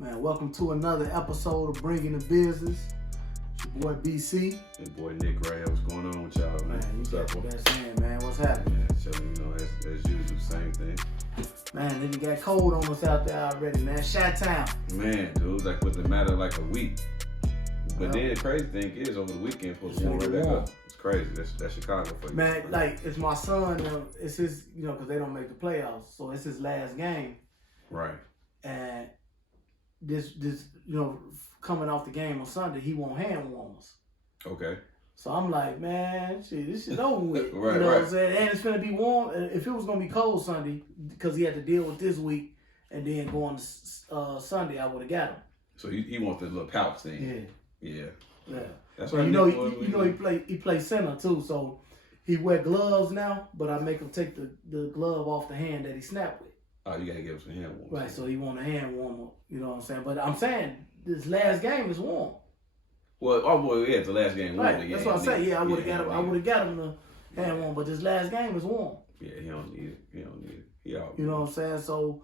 Man, welcome to another episode of Bringing the Business. It's your boy BC. And boy Nick Ray, what's going on with y'all, man? You got the boy? best hand, man. What's happening? Man, chilling, as usual, same thing. Man, then you got cold on us out there already, man. Chi-town. Man, dude, like within a matter of like a week. But then the crazy thing is, over the weekend, supposed to warm right back up. It's crazy. That's Chicago for you. Man, like, it's my son, it's his, because they don't make the playoffs. So it's his last game. Right. And this, coming off the game on Sunday, he won't hand warm us. Okay. So I'm like, man, shit, this shit over with. Right, you know right. what I'm saying? And it's gonna be warm. If it was gonna be cold Sunday, because he had to deal with this week, and then going to Sunday, I would have got him. So he wants the little pouch thing. Yeah. That's But right. he plays center too, so he wear gloves now. But I make him take the glove off the hand that he snapped with. Oh, you gotta give him some hand warmers. Right. So he want a hand warmer. You know what I'm saying? But I'm saying this last game is warm. Well, it's the last game. Right. That's what I say. Yeah, I would have got him. I would have got him the hand warm. But this last game is warm. Yeah, he don't need it. He out. You know what I'm saying? So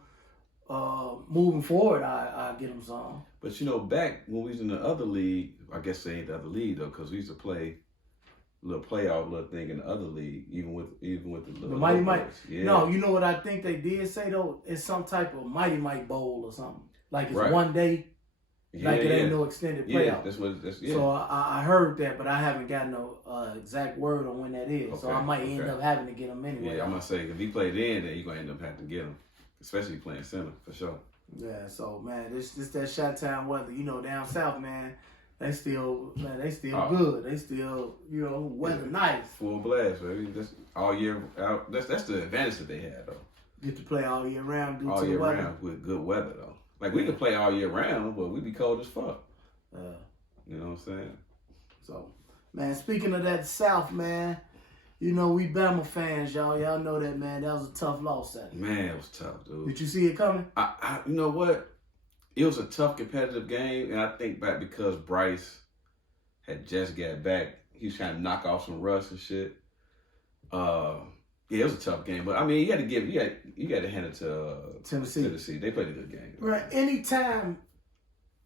moving forward, I get him some. But back when we was in the other league, I guess they ain't the other league though, because we used to play a little playoff little thing in the other league, even with the Mighty Mike. Yeah. No, you know what I think they did say though? It's some type of Mighty Mike Bowl or something. Like it's right. one day. Yeah, like it ain't no extended playoff. Yeah. So I heard that, but I haven't got no exact word on when that is. Okay, so I might end up having to get him anyway. Yeah, I'm gonna say if he played in, then you're gonna end up having to get him, especially playing center for sure. Yeah, so man, this that Chi-town weather, down south, man. They still good. They still, weather nice. Full blast, baby. That's all year out. That's the advantage that they had though. Get to play all year round due all to year the weather. Round with good weather though. Like we could play all year round, but we be cold as fuck. You know what I'm saying? So, man, speaking of that South, man, we Bama fans, y'all. Y'all know that, man. That was a tough loss Saturday. Man, it was tough, dude. Did you see it coming? I you know what? It was a tough competitive game, and I think back because Bryce had just got back, he was trying to knock off some rust and shit. Yeah, it was a tough game, but I mean, you got to hand it to Tennessee. They played a good game. Right. Anytime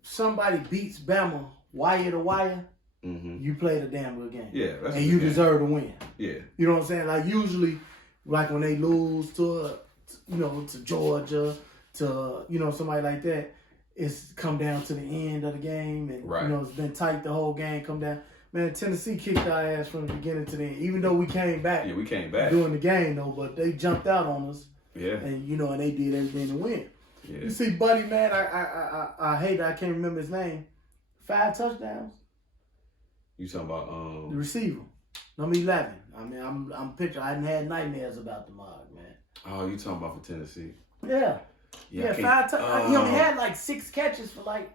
somebody beats Bama wire to wire, you played a damn good game. Yeah, and you deserve to win. Yeah. You know what I'm saying? Like usually, like when they lose to Georgia, to somebody like that, it's come down to the end of the game, and it's been tight the whole game. Come down. Man, Tennessee kicked our ass from the beginning to the end. Even though we came back. Yeah, we came back. During the game, though, but they jumped out on us. Yeah. And, and they did everything to win. Yeah. You see, Buddy, man, I hate I can't remember his name. 5 touchdowns. You talking about the receiver. Number 11. I mean, I'm picturing. I hadn't had nightmares about the Mog, man. Oh, you talking about for Tennessee? Yeah. Yeah, 5 touchdowns. He only had like 6 catches for like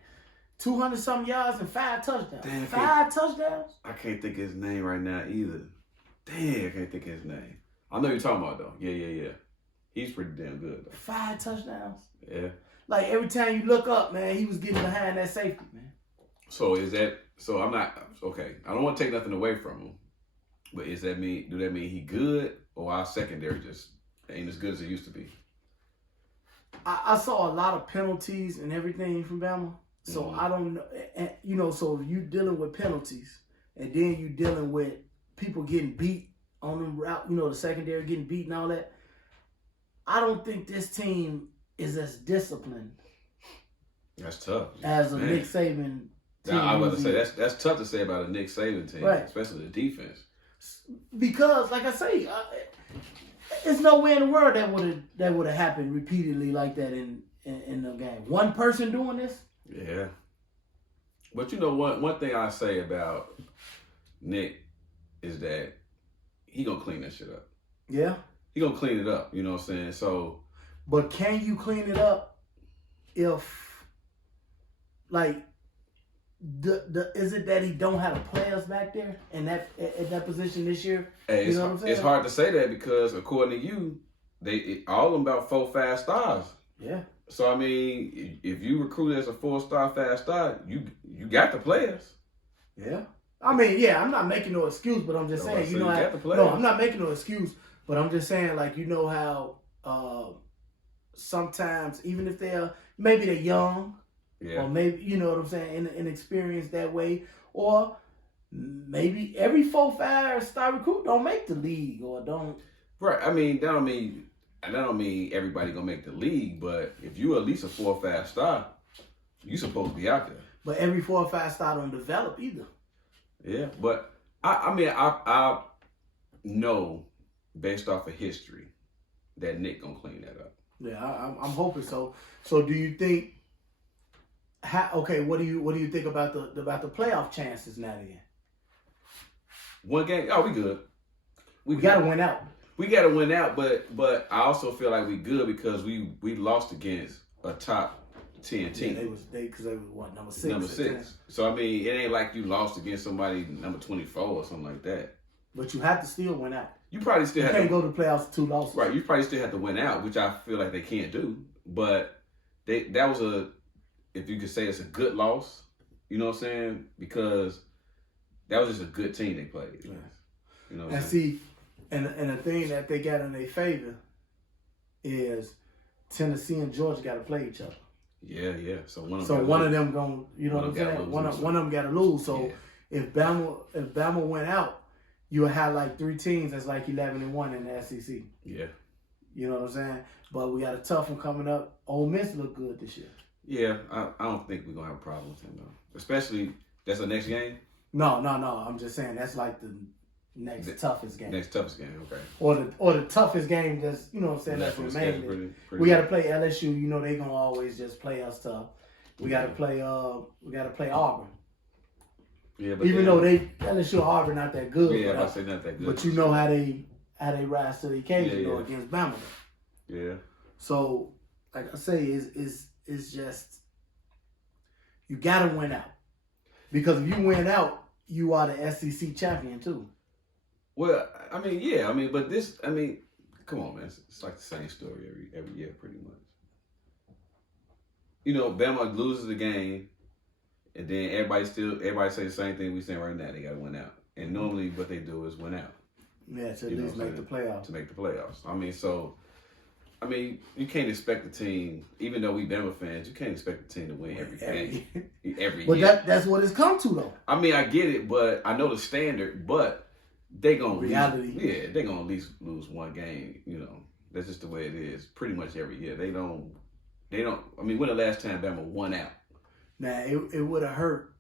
200-something yards and 5 touchdowns. Damn, 5 touchdowns? I can't think of his name right now either. Damn, I can't think of his name. I know you're talking about though. Yeah. He's pretty damn good though. 5 touchdowns? Yeah. Like every time you look up, man, he was getting behind that safety, man. So I'm not okay. I don't want to take nothing away from him, but do that mean he good, or our secondary just ain't as good as it used to be? I saw a lot of penalties and everything from Bama. So I don't know. So if you dealing with penalties, and then you dealing with people getting beat on the route, the secondary getting beat and all that, I don't think this team is as disciplined. That's tough. As a Nick Saban team. I was about to say that's tough to say about a Nick Saban team, right? Especially the defense. Because, like I say, there's no way in the world that would have happened repeatedly like that in the game. One person doing this. Yeah. But one thing I say about Nick is that he gonna clean that shit up. Yeah. He gonna clean it up, you know what I'm saying? So but can you clean it up if like is it that he don't have the players back there in that at that position this year? Hey, you know what I'm saying? It's hard to say that because according to you, all of them about 4 5 stars. Yeah. So I mean, if you recruit as a 4-star, 5-star, you got the players. Yeah. I mean, yeah, I'm not making no excuse, but I'm just saying, no, I'm not making no excuse, but I'm just saying, like, how sometimes even if maybe they're young, or maybe you know what I'm saying, inexperienced that way, or maybe every 4-5 star recruit don't make the league or don't. Right. I mean, that don't mean everybody gonna make the league, but if you at least a 4 or 5 star, you supposed to be out there. But every 4 or 5 star don't develop either. Yeah, but I know based off of history that Nick gonna clean that up. Yeah, I'm hoping so. So do you think? Okay, what do you think about the playoff chances now? Then one game. Oh, we good. We gotta win out. We gotta win out, but I also feel like we good because we lost against a top 10 team. Yeah, because they was what, number 6? Number 6. So I mean, it ain't like you lost against somebody number 24 or something like that. But you have to still win out. You probably still have can't to go to the playoffs with 2 losses. Right, you probably still have to win out, which I feel like they can't do. But that was if you could say it's a good loss, you know what I'm saying? Because that was just a good team they played. Yeah. You know what and I'm saying? see, and the thing that they got in their favor is Tennessee and Georgia got to play each other. Yeah. So one of them gonna, you know what I'm saying? One of them got to lose. So if Bama went out, you would have like 3 teams that's like 11-1 in the SEC. Yeah. You know what I'm saying? But we got a tough one coming up. Ole Miss look good this year. Yeah, I don't think we're gonna have a problem with him though. Especially that's the next game. No. I'm just saying that's like the toughest game. Next toughest game, okay. Or the toughest game that's, you know what I'm saying, that's remaining. We got to play LSU. You know they gonna always just play us tough. We got to play Auburn. Yeah, but even though LSU or Auburn not that good. Yeah, I say not that good. But you know how they rise to the occasion against Bama. Yeah. So like I say, it's just you gotta win out. Because if you win out, you are the SEC champion too. Well, I mean, but this, come on, man. It's like the same story every year, pretty much. You know, Bama loses the game, and then everybody say the same thing we saying right now. They got to win out, and normally what they do is win out. Yeah, to at least make the playoffs. To make the playoffs. You can't expect the team, even though we Bama fans, you can't expect the team to win every game, every year. But that's what it's come to, though. I mean, I get it, but I know the standard, but they gonna they're gonna at least lose one game. You know, that's just the way it is. Pretty much every year, they don't. I mean, when the last time Bama won out? Now it would have hurt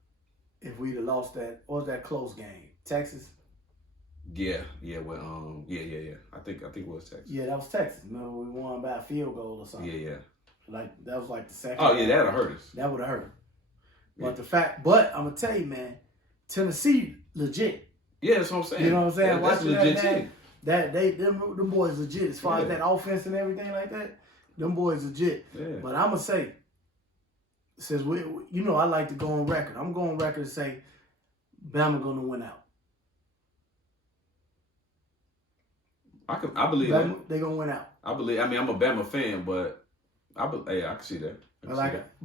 if we'd have lost that. What was that close game? Texas. Yeah. Well, yeah. I think it was Texas. Yeah, that was Texas. Remember, we won by a field goal or something. Yeah. Like that was like the second. Oh yeah, that'd hurt us. That would have hurt. Yeah. But I'm gonna tell you, man, Tennessee legit. Yeah, that's what I'm saying. You know what I'm saying? That's a legit team. Them boys legit as far as that offense and everything like that. Them boys legit. Yeah. But I'm gonna say, since I like to go on record. I'm going on record and say, Bama gonna win out. I believe that. They gonna win out. I believe. I mean, I'm a Bama fan, but I can see that. But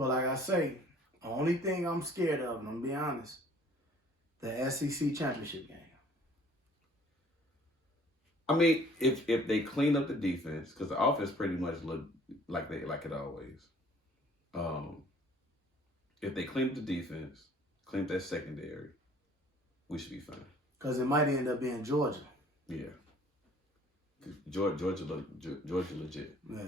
like I say, the only thing I'm scared of, and I'm gonna be honest, the SEC championship game. I mean, if they clean up the defense, because the offense pretty much look like it always. If they clean up the defense, clean up that secondary, we should be fine. Because it might end up being Georgia. Yeah. Georgia legit. Yeah.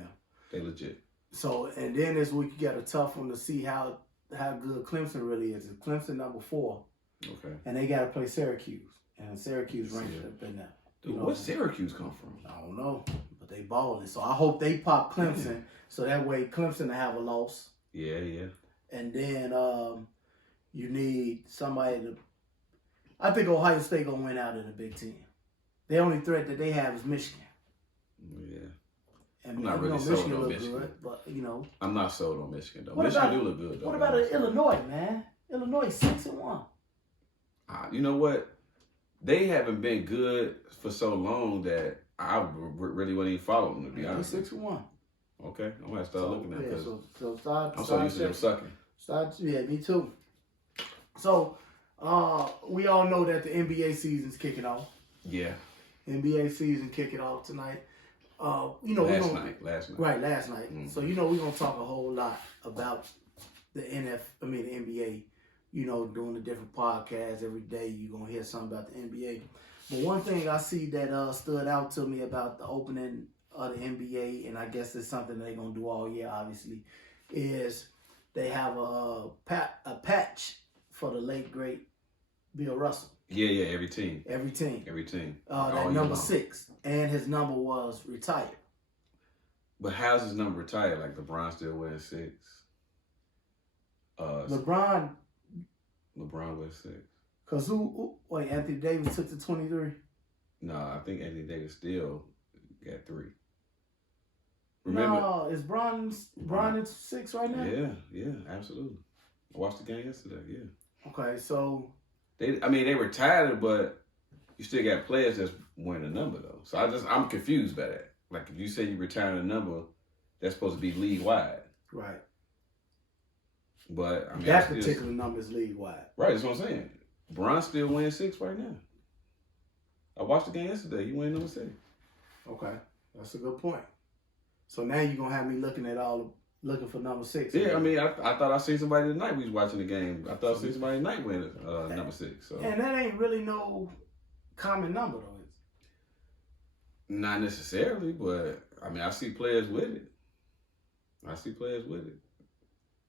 They legit. So, and then this week you got a tough one to see how good Clemson really is. Clemson number 4. Okay. And they got to play Syracuse. And Syracuse ranked up in there. Dude, where Syracuse come from? I don't know. But they balling. So I hope they pop Clemson. So that way Clemson will have a loss. Yeah. And then you need somebody to... I think Ohio State going to win out in the Big Ten. The only threat that they have is Michigan. Yeah. And I'm not really sold on Michigan. Good, but, I'm not sold on Michigan, though. Michigan do look good, though. What about Illinois, man? Illinois 6-1. You know what? They haven't been good for so long that I really wouldn't even follow them, to be honest. 6-1. Okay. I'm going to start looking at it. I'm so used to them sucking. Yeah, me too. So, we all know that the NBA season's kicking off. Yeah. NBA season kicking off tonight. Last night. Right, last night. Mm-hmm. So, we're going to talk a whole lot about the NBA. You know, doing the different podcasts every day, you're gonna hear something about the NBA. But one thing I see that stood out to me about the opening of the NBA, and I guess it's something they're gonna do all year, obviously, is they have a patch for the late great Bill Russell. Yeah, every team. Every team. That number 6, and his number was retired. But how's his number retired? Like LeBron still wearing 6. LeBron wears 6. Cause wait, Anthony Davis took the 23. No, I think Anthony Davis still got 3. Remember? No, is Bron at 6 right now? Yeah, absolutely. I watched the game yesterday. Yeah. Okay, so they retired, but you still got players that's wearing a number though. So I'm confused by that. Like if you say you retiring a number, that's supposed to be league wide. Right. But I mean that particular number is league wide. Right, that's what I'm saying. Bron's still wearing 6 right now. I watched the game yesterday. He wearing number 6. Okay, that's a good point. So now you're gonna have me looking for number 6. Yeah, I mean, I thought I seen somebody tonight. We was watching the game. I thought I seen somebody tonight wearing number 6. So. And that ain't really no common number though. Not necessarily, but I mean, I see players with it.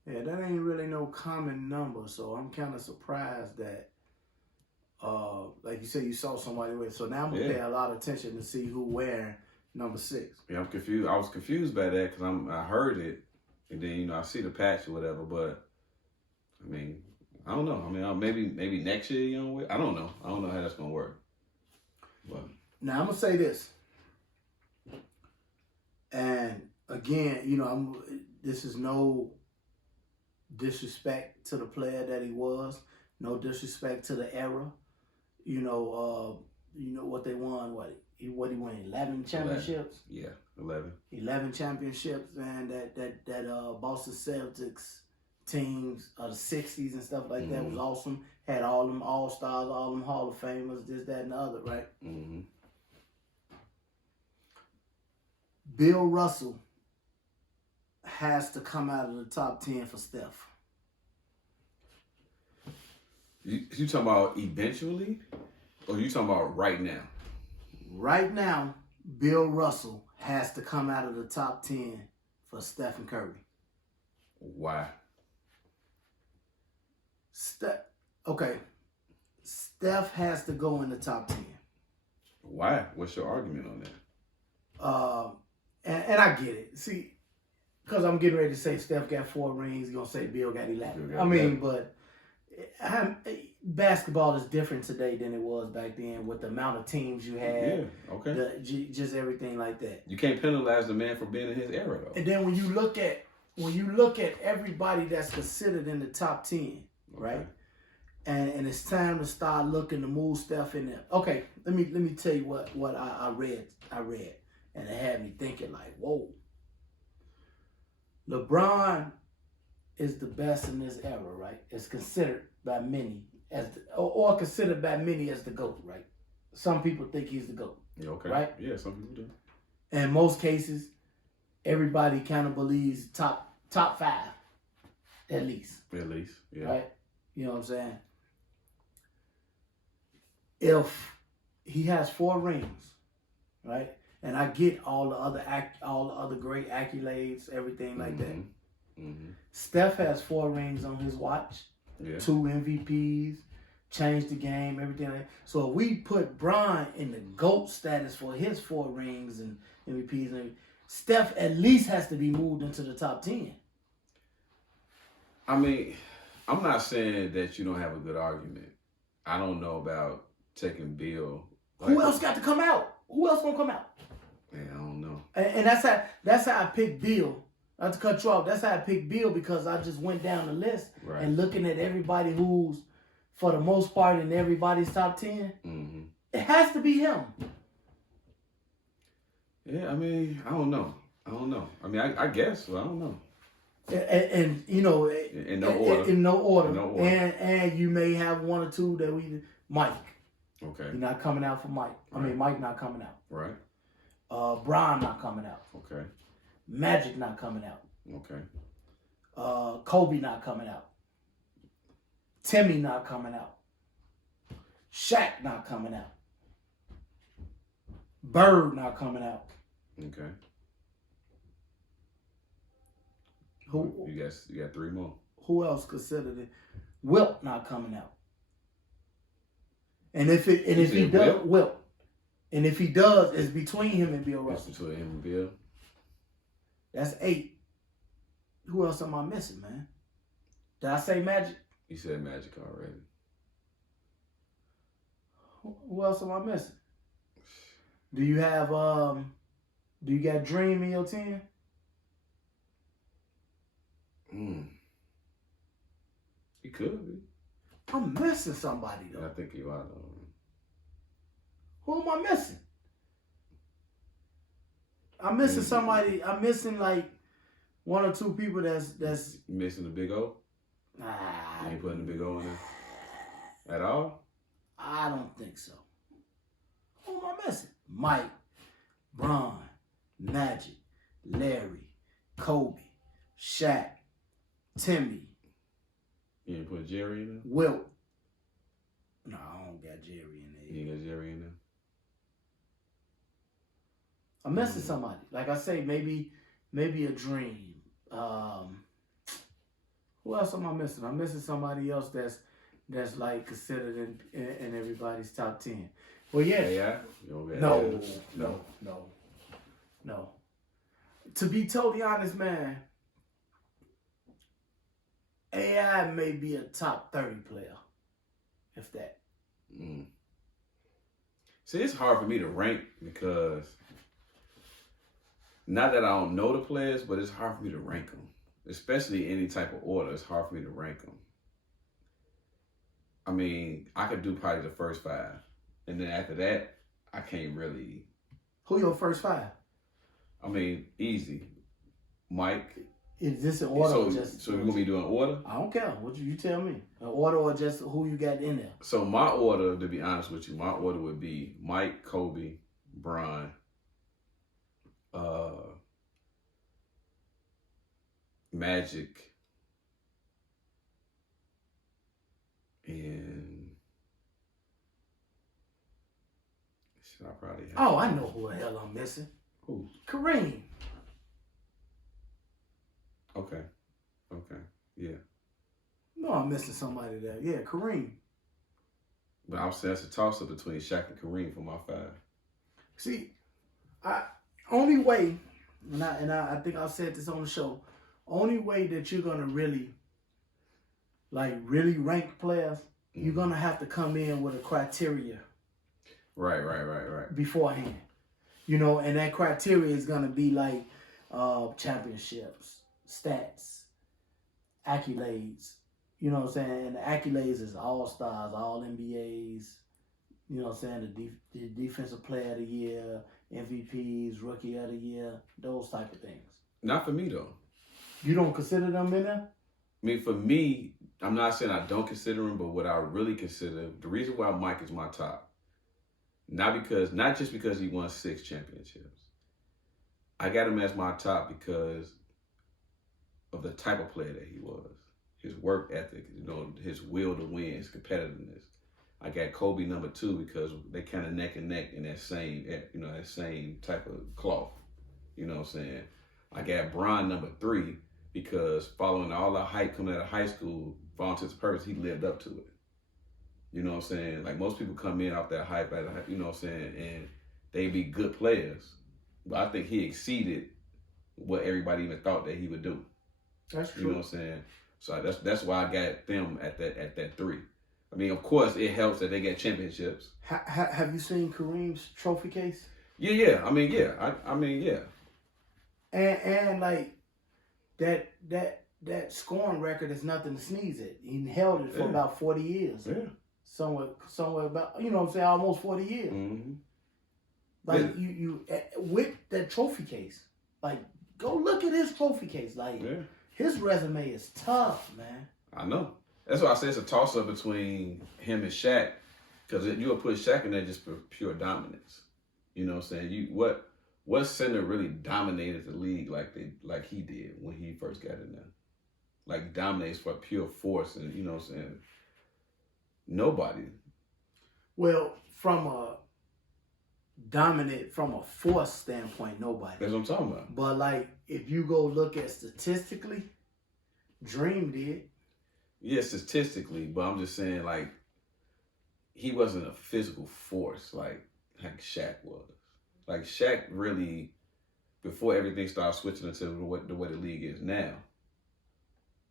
Yeah, that ain't really no common number. So I'm kind of surprised that, like you said, you saw somebody with it. So now I'm gonna pay a lot of attention to see who wearing number 6. Yeah, I'm confused. I was confused by that because I heard it, and then I see the patch or whatever. But I mean, I don't know. I mean, maybe next year I don't know. I don't know how that's gonna work. But now I'm gonna say this, and again, this is no disrespect to the player that he was, no disrespect to the era. What they won. What he won 11 championships. 11 championships, and that Boston Celtics teams of the 60s and stuff like that was awesome. Had all them All-Stars, all them Hall of Famers, this, that, and the other, right? Mm-hmm. Bill Russell has to come out of the top 10 for Steph. You talking about eventually, or you talking about right now? Right now, Bill Russell has to come out of the top 10 for Stephen Curry. Why? Steph has to go in the top 10. Why? What's your argument on that? And I get it. See, because I'm getting ready to say Steph got 4 rings, you're going to say Bill got 11. But basketball is different today than it was back then with the amount of teams you had. Yeah, okay. Just everything like that. You can't penalize the man for being in his era, though. And then when you look at everybody that's considered in the top 10, right? And it's time to start looking to move Steph in there. Okay, let me tell you what I read, and it had me thinking like, whoa. LeBron is the best in this era, right? It's considered by many or considered by many as the GOAT, right? Some people think he's the GOAT. Yeah, okay. Right? Yeah, some people do. In most cases, everybody kind of believes top 5, at least. At least, yeah. Right? You know what I'm saying? If he has 4 rings, right? And I get all the other great accolades, everything like that. Mm-hmm. Steph has 4 rings on his watch. Yeah. 2 MVPs, changed the game, everything like that. So if we put Bron in the GOAT status for his 4 rings and MVPs, and Steph at least has to be moved into the top 10. I mean, I'm not saying that you don't have a good argument. I don't know about taking Bill. Who else got to come out? Who else gonna come out? Man, I don't know. And that's how I picked Bill. Not to cut you off. That's how I picked Bill, because I just went down the list and looking at everybody who's, for the most part, in everybody's top 10. Mm-hmm. It has to be him. Yeah, I mean, I don't know. I mean, I guess. Well, I don't know. And in no order. In no order. And you may have 1 or 2 that Mike. Okay. You're not coming out for Mike. Right. I mean, Mike not coming out. Right. Bron not coming out. Okay. Magic not coming out. Okay. Kobe not coming out. Timmy not coming out. Shaq not coming out. Bird not coming out. Okay. Who You got 3 more. who else considered it? Wilt not coming out. And if he does, Wilt. And if he does, it's between him and Bill That's Russell. between him and Bill. That's 8. Who else am I missing, man? Did I say Magic? You said Magic already. Who else am I missing? Do you got Dream in your 10? He could be. I'm missing somebody I though. think you are though. Who am I missing? I'm missing somebody. I'm missing like 1 or 2 people that's You missing the Big O? You ain't putting the Big O in there at all? I don't think so. Who am I missing? Mike, Bron, Magic, Larry, Kobe, Shaq, Timmy, You ain't put Jerry in there? Wilt. No, I don't got Jerry in there. You ain't got Jerry in there? I'm missing somebody. Like I say, maybe a Dream. Who else am I missing? I'm missing somebody else that's like considered in everybody's top 10. Well, yeah. AI? No. To be totally honest, man, AI may be a top 30 player, if that. See, it's hard for me to rank because not that I don't know the players, but it's hard for me to rank them. Especially any type of order, it's hard for me to rank them. I mean, I could do probably the first 5. And then after that, I can't really. Who your first 5? I mean, easy. Mike. Is this an order or just... So you're going to be doing order? I don't care. What you tell me. An order or just who you got in there? So my order, to be honest with you, my order would be Mike, Kobe, Bron, Magic, and should I probably have... Oh, I know who the hell I'm missing. Who? Kareem. Okay. Yeah. No, I'm missing somebody there. Yeah, Kareem. But I would say that's a toss-up between Shaq and Kareem for my 5. See, only way, and I think I said this on the show, only way that you're gonna really rank players, you're gonna have to come in with a criteria. Right. Beforehand, and that criteria is gonna be like championships, stats, accolades. You know what I'm saying? And the accolades is all stars, all NBAs. You know what I'm saying? The defensive player of the year, MVPs, rookie of the year, those type of things. Not for me though. You don't consider them in there? I mean, for me, I'm not saying I don't consider him, but what I really consider, the reason why Mike is my top, not just because he won 6 championships. I got him as my top because of the type of player that he was. His work ethic, his will to win, his competitiveness. I got Kobe number 2 because they kind of neck and neck in that same type of cloth. You know what I'm saying? I got Bron number 3 because following all the hype coming out of high school, for all intents and purposes, he lived up to it. You know what I'm saying? Like most people come in off that hype, you know what I'm saying, and they be good players. But I think he exceeded what everybody even thought that he would do. That's true. You know what I'm saying? So that's why I got them at that 3. I mean, of course, it helps that they get championships. Have you seen Kareem's trophy case? Yeah. I mean, yeah. And like that scoring record is nothing to sneeze at. He held it for about 40 years. Yeah. Somewhere about, you know what I'm saying, almost 40 years. Mm-hmm. Like you with that trophy case, like go look at his trophy case. Like his resume is tough, man. I know. That's why I say it's a toss-up between him and Shaq, because you'll put Shaq in there just for pure dominance. You know what I'm saying? What center really dominated the league like he did when he first got in there? like dominates for pure force, and you know what I'm saying. Nobody. Well, from a force standpoint, nobody. That's what I'm talking about. But like, if you go look at statistically, Dream did. Yeah, statistically, but I'm just saying like he wasn't a physical force like Shaq was. Like Shaq really, before everything started switching into the way the league is now.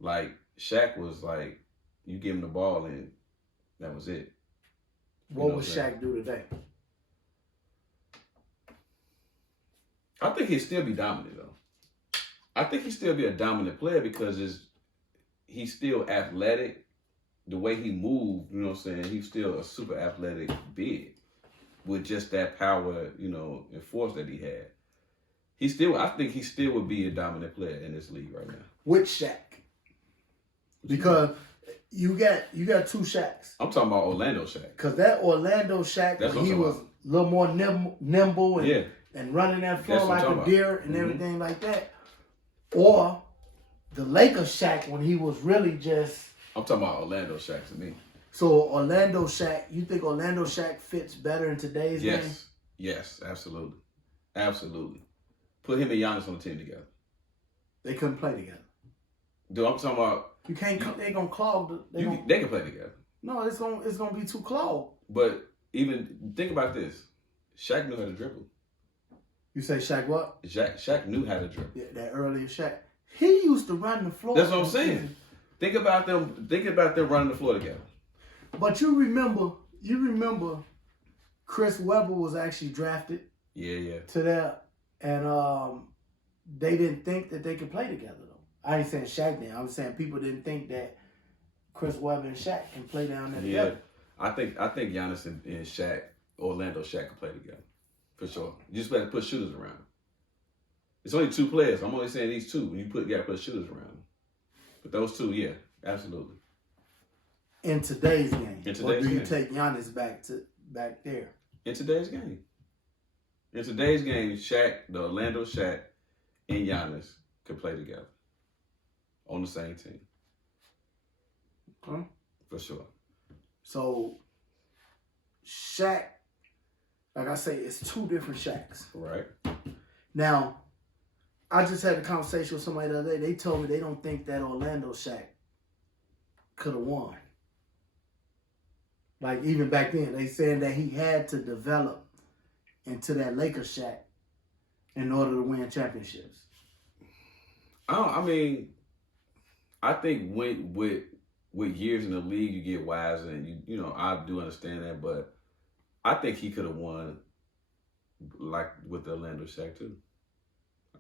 Like Shaq was like, you give him the ball and that was it. What would Shaq do today? I think he'd still be dominant though. I think he'd still be a dominant player because he's still athletic. The way he moved, you know what I'm saying? He's still a super athletic big with just that power, you know, and force that he had. I think he still would be a dominant player in this league right now. With Shaq. Because you got two Shaqs. I'm talking about Orlando Shaq. Because that Orlando Shaq, when he was a little more nimble and running that floor like a deer and everything like that. Or the Lakers Shaq when he was really just... I'm talking about Orlando Shaq to me. So Orlando Shaq, you think Orlando Shaq fits better in today's game? Yes, absolutely. Absolutely. Put him and Giannis on the team together. They couldn't play together. Dude, I'm talking about... You can't. They gonna clog. They can play together. No, it's gonna be too clogged. But even think about this. Shaq knew how to dribble. You say Shaq what? Shaq knew how to dribble. Yeah, that earlier Shaq. He used to run the floor. That's what I'm saying. Think about them running the floor together. But you remember Chris Webber was actually drafted. Yeah. To that, and they didn't think that they could play together though. I ain't saying Shaq did. I'm saying people didn't think that Chris Webber and Shaq can play down there together. I think Giannis and Shaq, Orlando Shaq can play together. For sure. You just better put shooters around them. It's only two players. I'm only saying these two. You gotta put shooters around them. But those two, yeah, absolutely. In today's game. Or do you game. take Giannis back there? In today's game. In today's game, Shaq, the Orlando Shaq, and Giannis could play together. On the same team. Okay. For sure. So, Shaq, like I say, it's two different Shaqs. Right. Now, I just had a conversation with somebody the other day. They told me they don't think that Orlando Shaq could have won. Like, even back then, they saying that he had to develop into that Lakers Shaq in order to win championships. I think with years in the league, you get wiser, and you know I do understand that, but I think he could have won like with the Orlando Shaq too.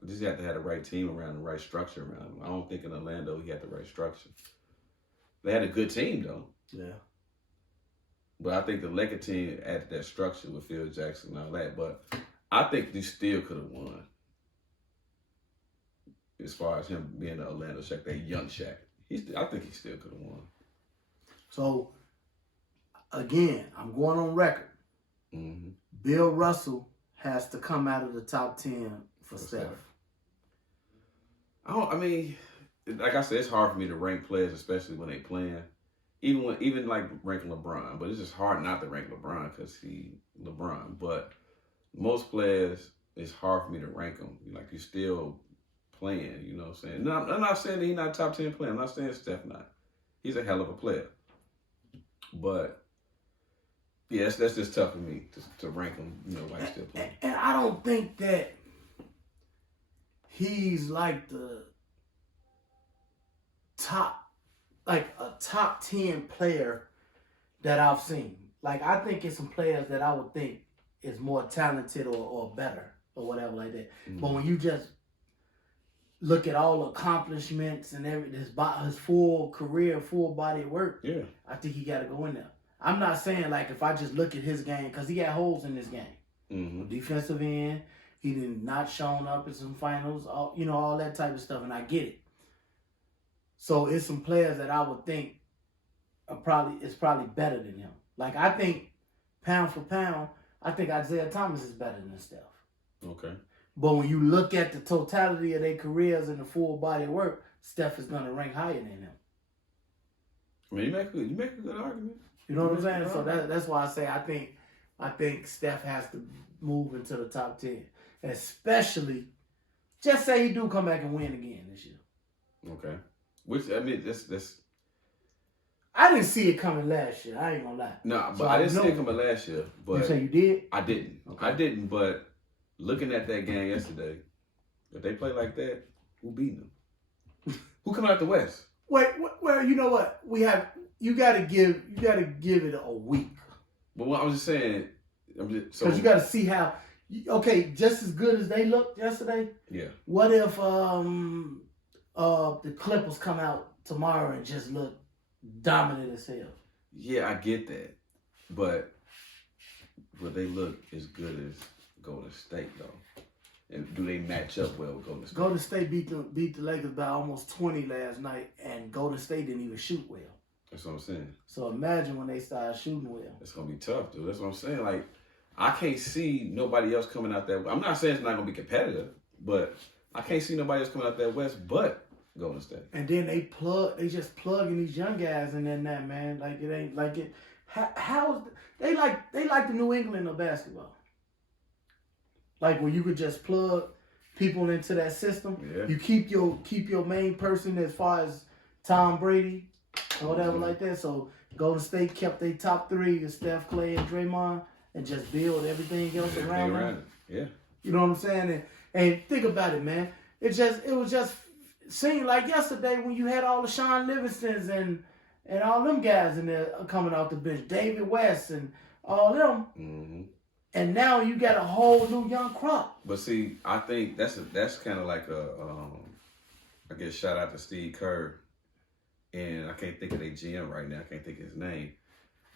Just had to have the right team around, the right structure around him. I don't think in Orlando he had the right structure. They had a good team though. Yeah. But I think the Lakers team added that structure with Phil Jackson and all that. But I think they still could have won. As far as him being the Orlando Shaq, that young Shaq. I think he still could have won. So, again, I'm going on record. Mm-hmm. Bill Russell has to come out of the top 10 for Steph. Like I said, it's hard for me to rank players, especially when they playing. Even like ranking LeBron, but it's just hard not to rank LeBron because he LeBron. But most players, it's hard for me to rank them. Like you're still playing, you know what I'm saying? No, I'm not saying that he's not a top 10 player. I'm not saying Steph not. He's a hell of a player. But yeah, that's just tough for me to rank him, you know, like still playing. And I don't think that he's like the top 10 player that I've seen. Like, I think it's some players that I would think is more talented or better or whatever like that. Mm-hmm. But when you just look at all accomplishments and his full career, full body of work, yeah, I think he got to go in there. I'm not saying like if I just look at his game, because he got holes in his game. Mm-hmm. Defensive end, he did not shown up in some finals, all that type of stuff, and I get it. So it's some players that I would think is probably better than him. Like I think pound for pound, I think Isaiah Thomas is better than Steph. Okay. But when you look at the totality of their careers and the full body of work, Steph is going to rank higher than him. I mean, you make a good argument. You know what I'm saying? So that's why I say I think Steph has to move into the top 10. Especially, just say he do come back and win again this year. Okay. Which, I mean, that's I didn't see it coming last year. I ain't gonna lie. No, but so I didn't see it coming last year. But you say you did? I didn't. Okay. I didn't, but looking at that game yesterday, if they play like that, who beat them? Who coming out the West? Wait, well, you know what? You gotta give it a week. But what I'm just saying, because you gotta see how. Okay, just as good as they looked yesterday. Yeah. What if the Clippers come out tomorrow and just look dominant as hell? Yeah, I get that, but will they look as good as Golden State though? And do they match up well with Golden State? Golden State beat the Lakers by almost 20 last night, and Golden State didn't even shoot well. That's what I'm saying. So imagine when they start shooting well. It's gonna be tough, dude. That's what I'm saying. Like, I can't see nobody else coming out there. I'm not saying it's not gonna be competitive, but I can't see nobody else coming out there West but Golden State. And then they just plugging these young guys in there, man. Like it ain't like it. How they like the New England of basketball. Like where you could just plug people into that system. Yeah. You keep your main person as far as Tom Brady or whatever like that. So Golden State kept their top three, Steph, Clay, and Draymond, and just build everything else around them. Yeah. You know what I'm saying? And think about it, man. It was just seemed like yesterday when you had all the Sean Livingstons and all them guys in there coming off the bench, David West and all them. Mm-hmm. And now you got a whole new young crop. But see, I think that's kind of like I guess shout out to Steve Curry, and I can't think of their GM right now. I can't think of his name.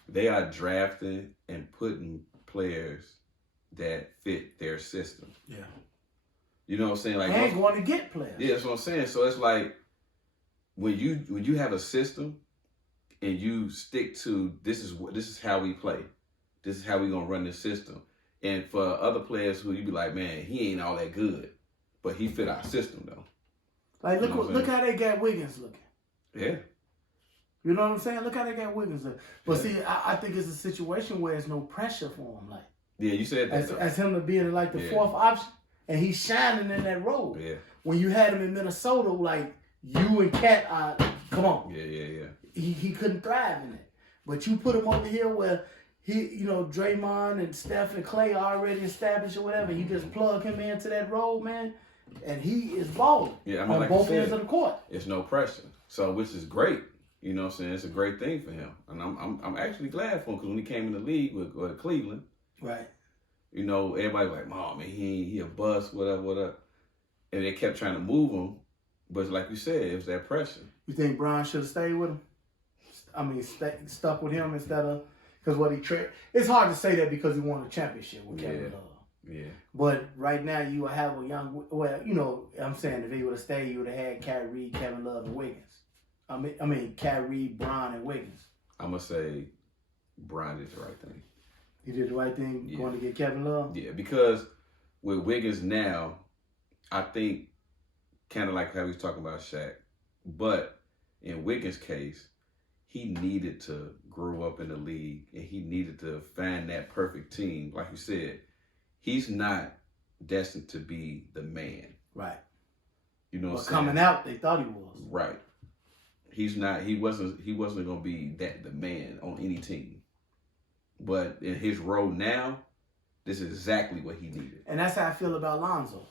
They are drafting and putting players that fit their system. Yeah. You know what I'm saying? Like, and going to get players. Yeah, that's what I'm saying. So it's like when you have a system and you stick to this is how we play. This is how we gonna run this system. And for other players who you be like, man, he ain't all that good, but he fit our system though. Like look how they got Wiggins looking. Yeah. You know what I'm saying? Look how they got Wiggins looking. But see, I think it's a situation where there's no pressure for him. Like yeah, you said that. As him to be in like the fourth option, and he's shining in that role. Yeah. When you had him in Minnesota, like you and Cat, come on. Yeah. He couldn't thrive in it. But you put him over here where Draymond and Steph and Clay are already established or whatever. You just plug him into that role, man, and he is balling. Yeah, I mean, on like both ends of the court. It's no pressure, so which is great. You know what I'm saying? It's a great thing for him, and I'm actually glad for him because when he came in the league with Cleveland, right? You know, everybody was like, "Oh man, he a bust, whatever," and they kept trying to move him, but like you said, it was that pressure. You think Brian should have stayed with him? I mean, stuck with him instead of. Because what he it's hard to say that because he won a championship with Kevin Love. Yeah. But right now you have a young. Well, you know, I'm saying if he would have stayed, you would have had Kyrie, Kevin Love, and Wiggins. I mean Kyrie, Bron, and Wiggins. I'm gonna say Bron did the right thing. He did the right thing going to get Kevin Love. Yeah, because with Wiggins now, I think kind of like how we was talking about Shaq, but in Wiggins' case. He needed to grow up in the league and he needed to find that perfect team. Like you said, he's not destined to be the man. Right. You know what I'm saying? Coming out, they thought he was. Right. He's not, he wasn't gonna be the man on any team. But in his role now, this is exactly what he needed. And that's how I feel about Lonzo.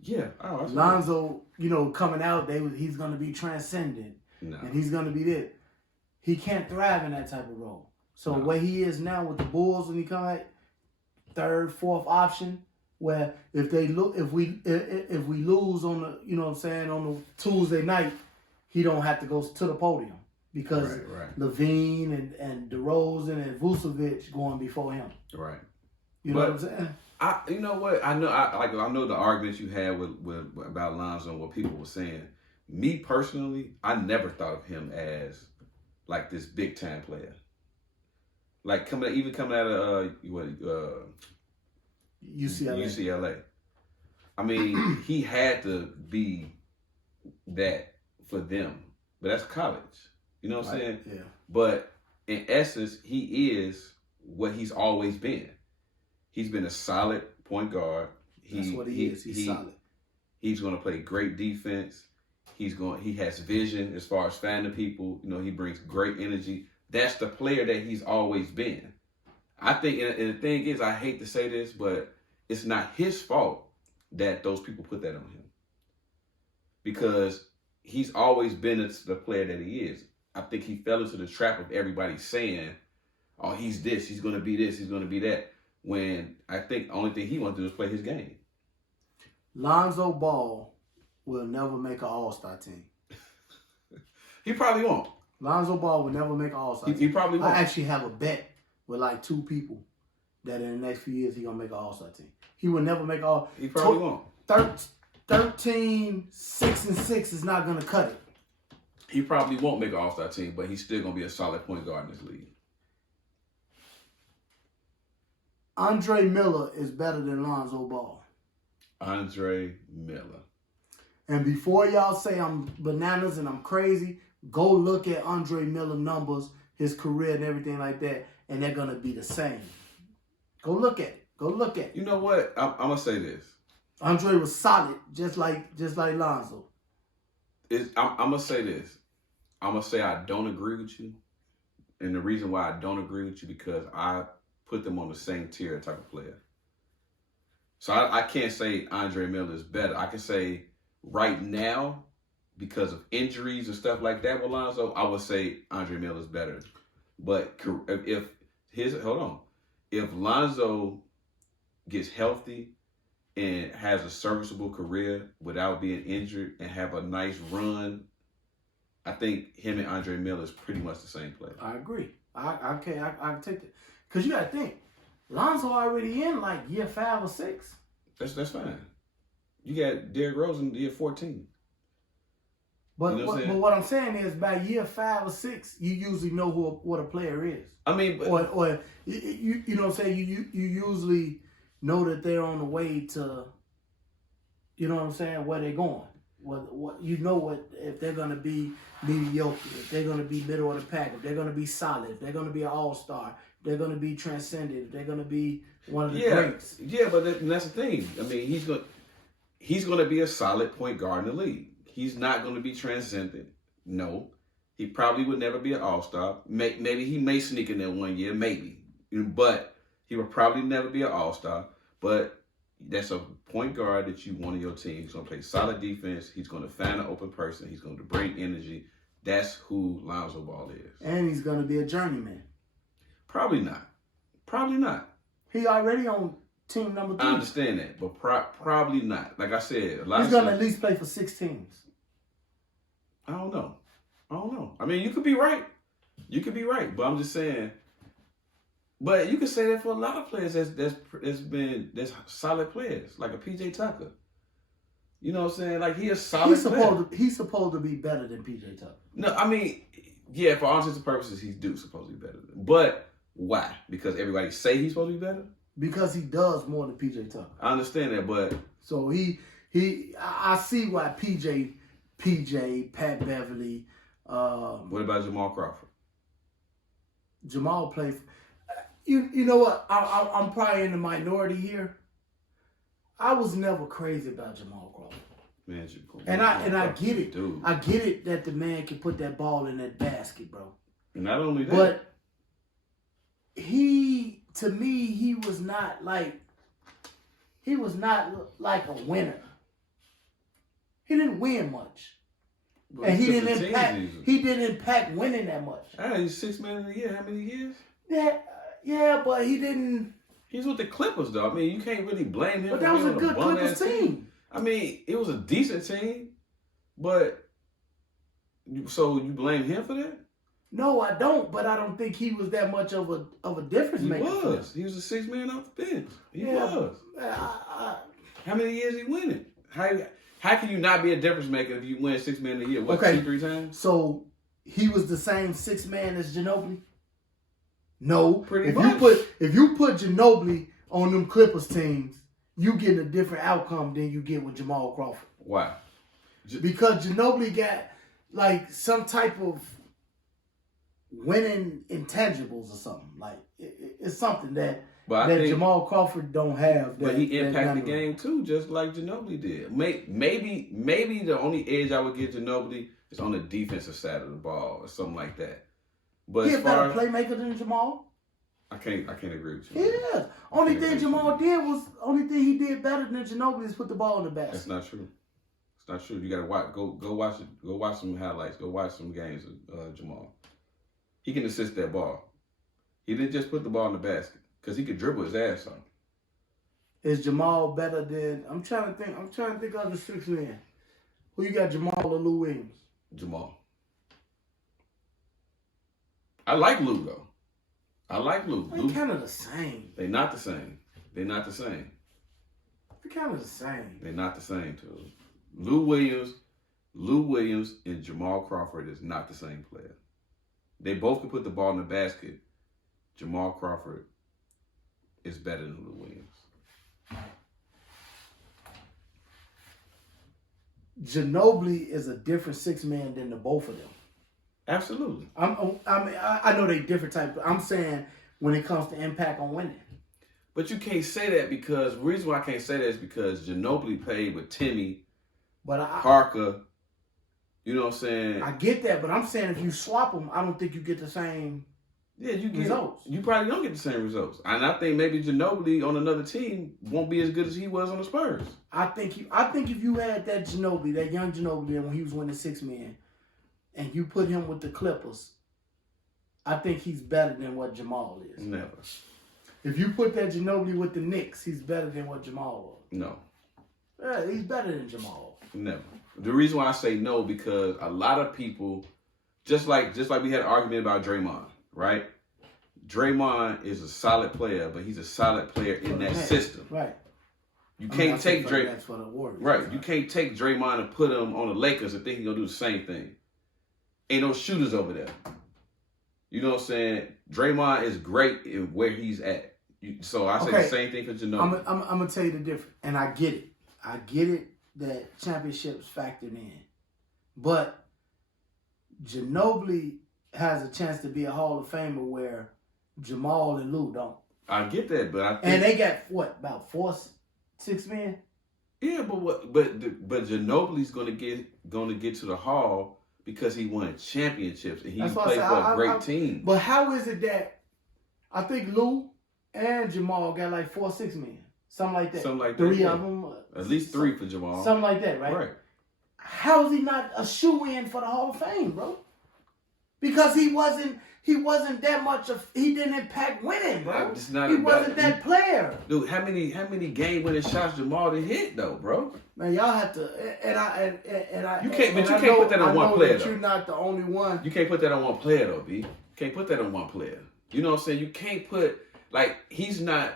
Yeah. Lonzo, coming out, he's gonna be transcendent. No. And he's going to be there. He can't thrive in that type of role. So where he is now with the Bulls when he come out, third, fourth option, where if we lose on the, on the Tuesday night, he don't have to go to the podium because Levine and DeRozan and Vucevic going before him. Right. You know what I'm saying? You know what? I know the arguments you had with about Lonzo and what people were saying. Me personally, I never thought of him as like this big time player. Like coming out of UCLA. I mean, he had to be that for them. But that's college. You know what I'm saying? Yeah. But in essence, he is what he's always been. He's been a solid point guard. That's what he is. He's solid. He's going to play great defense. He has vision as far as finding people. You know, he brings great energy. That's the player that he's always been. I think, and the thing is, I hate to say this, but it's not his fault that those people put that on him. Because he's always been the player that he is. I think he fell into the trap of everybody saying, oh, he's this, he's going to be this, he's going to be that. When I think the only thing he wants to do is play his game. Lonzo Ball will never make an All-Star team. He probably won't. Lonzo Ball will never make an All-Star team. He probably won't. I actually have a bet with like 2 people that in the next few years he's going to make an All-Star team. He will never make all. He probably won't. 13, 6-6 is not going to cut it. He probably won't make an All-Star team, but he's still going to be a solid point guard in this league. Andre Miller is better than Lonzo Ball. Andre Miller. And before y'all say I'm bananas and I'm crazy, go look at Andre Miller numbers, his career and everything like that, and they're going to be the same. Go look at it. Go look at it. You know what? I'm going to say this. Andre was solid, just like Lonzo. I'm going to say this. I'm going to say I don't agree with you. And the reason why I don't agree with you, because I put them on the same tier type of player. So I can't say Andre Miller is better. I can say right now, because of injuries and stuff like that with Lonzo, I would say Andre Miller is better. But if Lonzo gets healthy and has a serviceable career without being injured and have a nice run, I think him and Andre Miller is pretty much the same player. I agree. I take that. Because you got to think, Lonzo already in like year 5 or 6. That's fine. You got Derrick Rose in year 14. But, you know what I'm saying is, by year 5 or 6, you usually know what a player is. I mean, or you know what I'm saying. You usually know that they're on the way to, you know what I'm saying, where they're going. What you know what if they're gonna be mediocre, if they're gonna be middle of the pack, if they're gonna be solid, if they're gonna be an all-star, if they're gonna be transcendent, if they're gonna be one of the greats. Yeah, but that's the thing. I mean, he's gonna be a solid point guard in the league. He's not gonna be transcendent. No, he probably would never be an all-star. Maybe he may sneak in there one year, maybe, but he would probably never be an all-star. But that's a point guard that you want in your team. He's going to play solid defense. He's going to find an open person. He's going to bring energy. That's who Lonzo Ball is. And he's going to be a journeyman. Probably not. Probably not. He already on team number 3. I understand that, but probably not. Like I said, he's going to at least play for 6 teams. I don't know. I mean, you could be right. But I'm just saying. But you can say that for a lot of players that's solid players, like a PJ Tucker. You know what I'm saying? Like, he is solid. He's supposed to be better than PJ Tucker. No, I mean, yeah, for all intents and purposes, he's supposed to be better. But why? Because everybody say he's supposed to be better? Because he does more than PJ Tucker. I understand that, but so I see why PJ, Pat Beverly. What about Jamal Crawford? Jamal plays. You know what? I'm probably in the minority here. I was never crazy about Jamal Crawford. Man, and I get it. Dude. I get it that the man can put that ball in that basket, bro. And not only that, but to me, he was not like a winner. He didn't win much. But and he didn't impact winning that much. He's 6th man of the year. How many years? Yeah, but he didn't. He's with the Clippers, though. I mean, you can't really blame him. But that was a good Clippers team. I mean, it was a decent team, but so you blame him for that? No, I don't. But I don't think he was that much of a difference maker. He was a 6th man off the bench. He was. How many years he winning? How can you not be a difference maker if you win 6th man of the year? What, 2-3 times? So he was the same 6th man as Ginobili? No. Pretty much. If you put Ginobili on them Clippers teams, you get a different outcome than you get with Jamal Crawford. Why? because Ginobili got like some type of winning intangibles or something. Like it's something that Jamal Crawford don't have. But he impacted the game too, just like Ginobili did. Maybe the only edge I would give Ginobili is on the defensive side of the ball or something like that. But he a better playmaker than Jamal. I can't agree with you. Yeah. Only thing he did better than Ginobili is put the ball in the basket. That's not true. It's not true. You gotta watch. Go watch it. Go watch some highlights. Go watch some games of Jamal. He can assist that ball. He didn't just put the ball in the basket because he could dribble his ass off. Is Jamal better than? I'm trying to think of the six men. Who you got, Jamal or Lou Williams? Jamal. I like Lou though. I like Lou. They're kind of the same. They're not the same. They're not the same. They're kind of the same. They're not the same, too. Lou Williams and Jamal Crawford is not the same player. They both can put the ball in the basket. Jamal Crawford is better than Lou Williams. Ginobili is a different six man than the both of them. Absolutely. I know they different types, but I'm saying when it comes to impact on winning. But you can't say that because the reason why I can't say that is because Ginobili played with Timmy, Parker. You know what I'm saying? I get that, but I'm saying if you swap them, I don't think you get the same results. You probably don't get the same results. And I think maybe Ginobili on another team won't be as good as he was on the Spurs. I think if you had that Ginobili, that young Ginobili, when he was winning six men, and you put him with the Clippers, I think he's better than what Jamal is. Never. If you put that Ginobili with the Knicks, he's better than what Jamal was. No. Yeah, he's better than Jamal. Never. The reason why I say no, because a lot of people, just like we had an argument about Draymond, right? Draymond is a solid player, but he's a solid player in that system. Right. You can't take Draymond for the Warriors. Right. You can't take Draymond and put him on the Lakers and think he's gonna do the same thing. Ain't no shooters over there. You know what I'm saying? Draymond is great in where he's at. So I say the same thing for Ginobili. I'm going to tell you the difference. And I get it. I get it that championships factored in. But Ginobili has a chance to be a Hall of Famer where Jamal and Lou don't. I get that, but I think... And they got, about 6 men? Yeah, but Ginobili's going to get to the Hall because he won championships and he played for a great team. But how is it that I think Lou and Jamal got like 4 6 men? Something like that. 3 of them. At least 3 for Jamal. Something like that, right? Right. How is he not a shoe-in for the Hall of Fame, bro? Because he wasn't that much of, he didn't impact winning, bro. He wasn't that player. Dude, how many game-winning shots Jamal did hit though, bro? Man, y'all have to, you can't put that on one player. You're not the only one. You can't put that on one player though, B. You can't put that on one player. You know what I'm saying? You can't put he's not.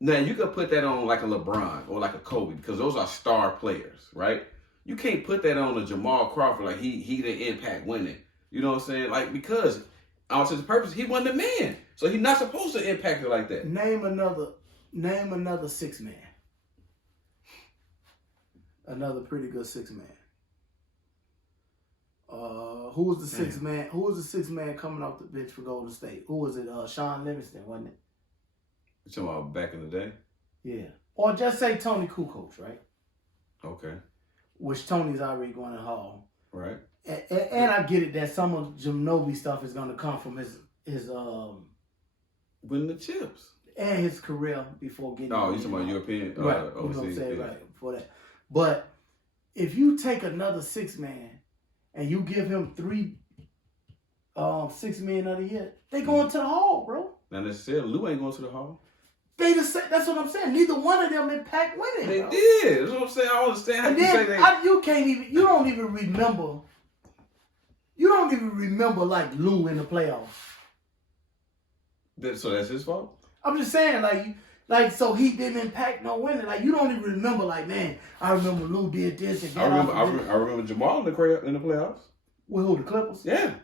Now you could put that on like a LeBron or like a Kobe because those are star players, right? You can't put that on a Jamal Crawford like he didn't impact winning. You know what I'm saying? Like because all to the purpose he wasn't the man, so he's not supposed to impact it like that. Name another 6 man. Another pretty good 6 man. Who was the 6 man? Who was the 6 man coming off the bench for Golden State? Who was it? Sean Livingston, wasn't it? You talking about back in the day? Yeah. Or just say Tony Kukoc, right? Okay. Which Tony's already going to Hall. Right. And I get it that some of Ginobili stuff is going to come from his winning the chips and his career before getting. Oh, you talking about European? Right. You know what I'm saying? Yeah. Right. For that. But if you take another 6 man and you give him 3 6 men of the year, they going to the Hall, bro. Not necessarily. Lou ain't going to the Hall. That's what I'm saying. Neither one of them impact winning. They bro. did. That's what I'm saying. I don't understand how and you then, say that. You don't even remember. You don't even remember like Lou in the playoffs. So that's his fault? I'm just saying, so he didn't impact no winning. Like you don't even remember, like man, I remember Lou did this and I remember Jamal in the playoffs. With who? The Clippers? Yeah.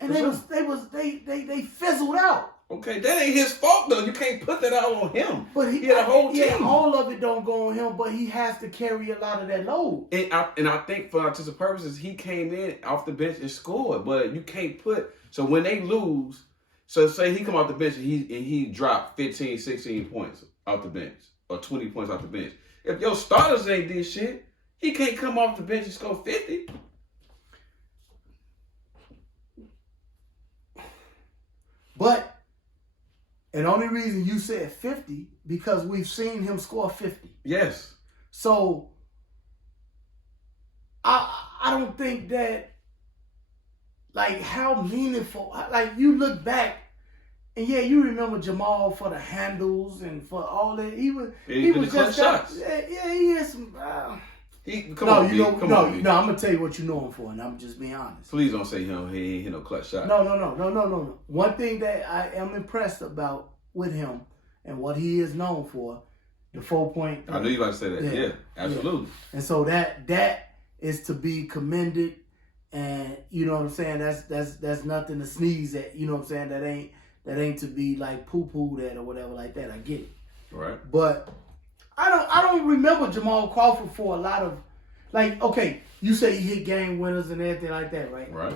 And they fizzled out. Okay, that ain't his fault though. You can't put that all on him. But he had a whole team. Yeah, all of it don't go on him, but he has to carry a lot of that load. And I think for artistic purposes, he came in off the bench and scored. But you can't put so when they lose, so say he come off the bench and he dropped 15, 16 points off the bench or 20 points off the bench. If your starters ain't did shit, he can't come off the bench and score 50. But and the only reason you said 50 because we've seen him score 50. Yes. So I don't think that like how meaningful like you look back and yeah, you remember Jamal for the handles and for all that. He was just shots. Yeah, he had some. I'm gonna tell you what you know him for, and I'm just being honest. Please don't say he ain't hit no clutch shot. No. One thing that I am impressed about with him and what he is known for, the 4-point. I knew you were about to say that. Yeah, absolutely. Yeah. And so that is to be commended, and you know what I'm saying. That's nothing to sneeze at. You know what I'm saying. That ain't to be like poo-pooed at or whatever like that. I get it. Right. But I don't remember Jamal Crawford for a lot of like, okay, you say he hit game winners and everything like that, right? Right.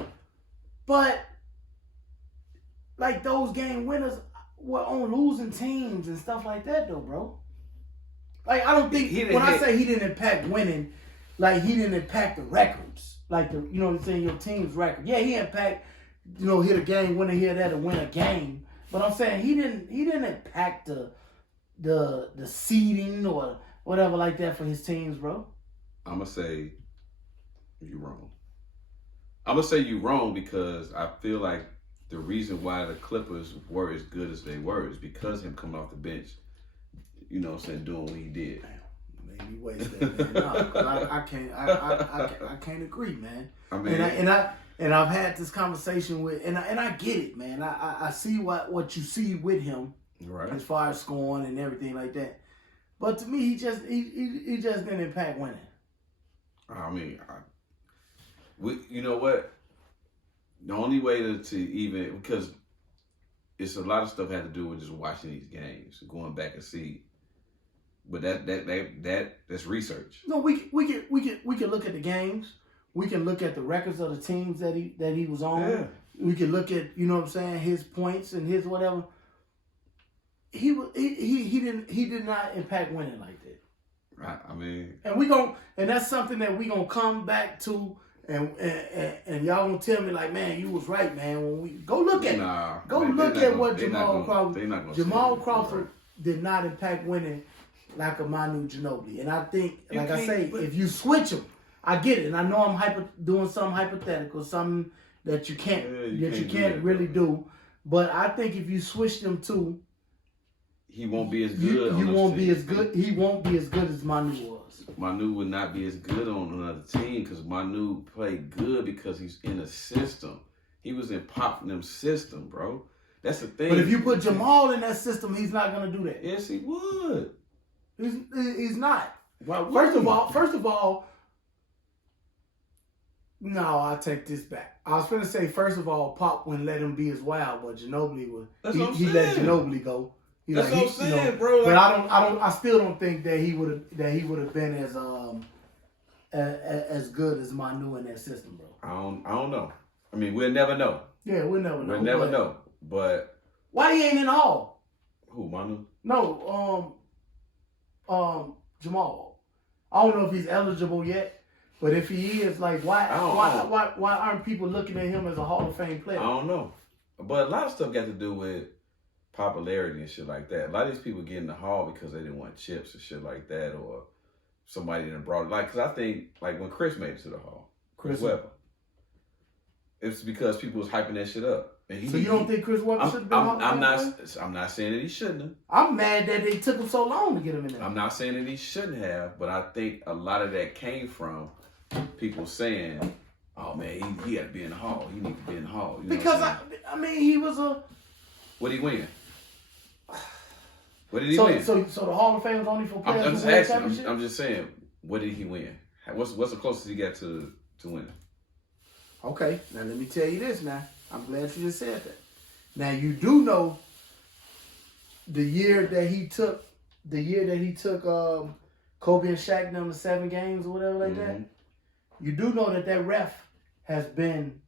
But like those game winners were on losing teams and stuff like that though, bro. Like I don't think I say he didn't impact winning, like he didn't impact the records. Like you know what I'm saying, your team's record. Yeah, he impact, hit a game winner here, there to win a game. But I'm saying he didn't impact the seeding or whatever like that for his teams, bro. I'm gonna say you're wrong. I'm gonna say you're wrong because I feel like the reason why the Clippers were as good as they were is because him coming off the bench, you know what I'm saying, doing what he did. Damn, maybe waste that, man. No, 'cause I can't agree, man. I mean, and I've had this conversation with, and I get it, man. I see what you see with him, right, as far as scoring and everything like that. But to me, he just didn't impact winning. I mean, you know what? The only way to even, because it's a lot of stuff had to do with just watching these games, going back and see. But that's research. No, we can look at the games. We can look at the records of the teams that he was on. Yeah. We can look at, you know what I'm saying, his points and his whatever. He did not impact winning like that. Right. I mean, and that's something that we gonna come back to, and y'all gonna tell me like, man, you was right, man. When we go look at what Jamal Crawford did not impact winning like a Manu Ginobili, and I think, like I say, if you switch them, I get it, and I know I'm doing something hypothetical, something that you can't really do, but I think if you switch them two. He won't be as good. He won't be as good as Manu was. Manu would not be as good on another team because Manu played good because he's in a system. He was in Pop and them system, bro. That's the thing. But if you put Jamal in that system, he's not gonna do that. Yes, he would. He's not. Why would First of all, no, I take this back. I was gonna say, first of all, Pop wouldn't let him be as wild, but Ginobili would. He let Ginobili go. That's what I'm saying, bro. But I still don't think that he would have been as good as Manu in that system, bro. I don't know. I mean, we'll never know. Yeah, we'll never know. We'll never know. But why he ain't in the Hall? Who, Manu? No, Jamal. I don't know if he's eligible yet, but if he is, like, why aren't people looking at him as a Hall of Fame player? I don't know. But a lot of stuff got to do with popularity and shit like that. A lot of these people get in the Hall because they didn't want chips or shit like that, or somebody didn't brought it. Like, because I think, like, when Chris made it to the Hall, Chris Webber, it's because people was hyping that shit up. And so you don't think Chris Webber should have been Hall? I'm not saying that he shouldn't have. I'm mad that they took him so long to get him in there. I'm not saying that he shouldn't have, but I think a lot of that came from people saying, "Oh man, he had to be in the Hall. He need to be in the Hall." You know because I mean, he was a. What did he win? What did he win? So the Hall of Fame is only for players who win championships? I'm just saying, what did he win? What's the closest he got to winning? Okay, now let me tell you this now. I'm glad you just said that. Now you do know the year that he took Kobe and Shaq them to 7 games or whatever like that. You do know that ref has been.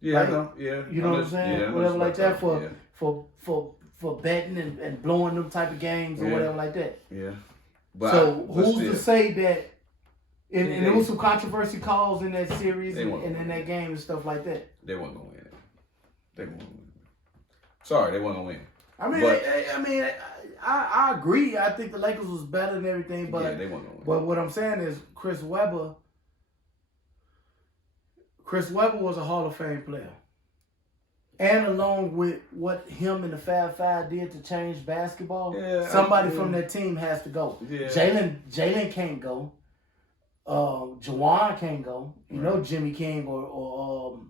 Yeah, like, I know. Yeah, you know what I'm saying? Yeah, whatever like that for betting and blowing them type of games or whatever like that. Yeah. But who's to say that? And there was some controversy calls in that series and in that game and stuff like that. They weren't gonna win. They weren't gonna win. Sorry, they weren't gonna win. I agree. I think the Lakers was better than everything, but they weren't gonna win. But what I'm saying is Chris Webber was a Hall of Fame player. And along with what him and the Fab Five did to change basketball, somebody from that team has to go. Yeah. Jalen can't go. Jawan can't go. You know Jimmy King or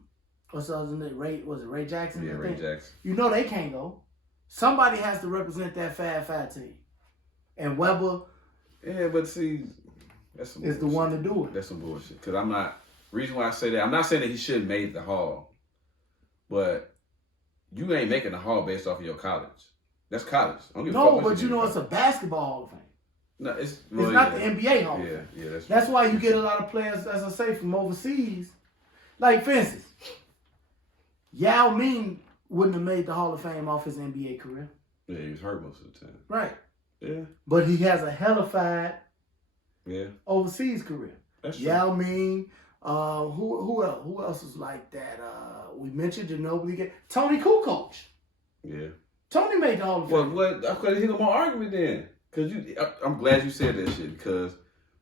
what's the other name? Ray Jackson? Yeah, Ray Jackson. You know they can't go. Somebody has to represent that Fab Five team. And Webber but see, is the one to do it. That's some bullshit. Because I'm not, reason why I say that, I'm not saying that he shouldn't have made the Hall. But you ain't making the Hall based off of your college. That's college. No, but you know it's a basketball Hall of Fame. No, it's not the NBA Hall of Fame. Yeah, that's why you get a lot of players, as I say, from overseas. Like, for instance, Yao Ming wouldn't have made the Hall of Fame off his NBA career. Yeah, he was hurt most of the time. Right. Yeah. But he has a hellified overseas career. That's true. Yao Ming. Who else? Who else is like that? We mentioned Ginobili. Tony Kukoc. Yeah. Tony made the Hall of Fame. What? I could have hit more argument then. Cause I'm glad you said that shit because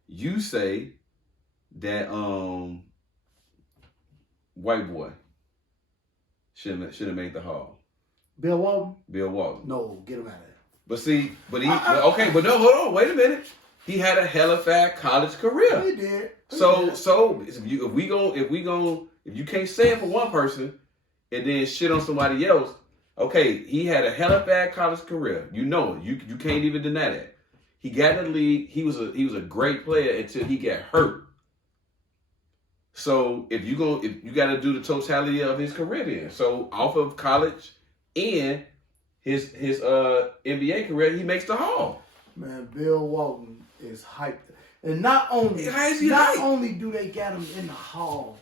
you say that white boy should have made the Hall. Bill Walton. No, get him out of there. But see, but no, hold on, wait a minute. He had a hella fat college career. He did. So if you can't say it for one person and then shit on somebody else, okay, he had a hella bad college career. You know it. You can't even deny that. He got in the league. He was a great player until he got hurt. So if you got to do the totality of his career then. So off of college and his NBA career, he makes the Hall. Man, Bill Walton is hyped. And not only do they got him in the Hall,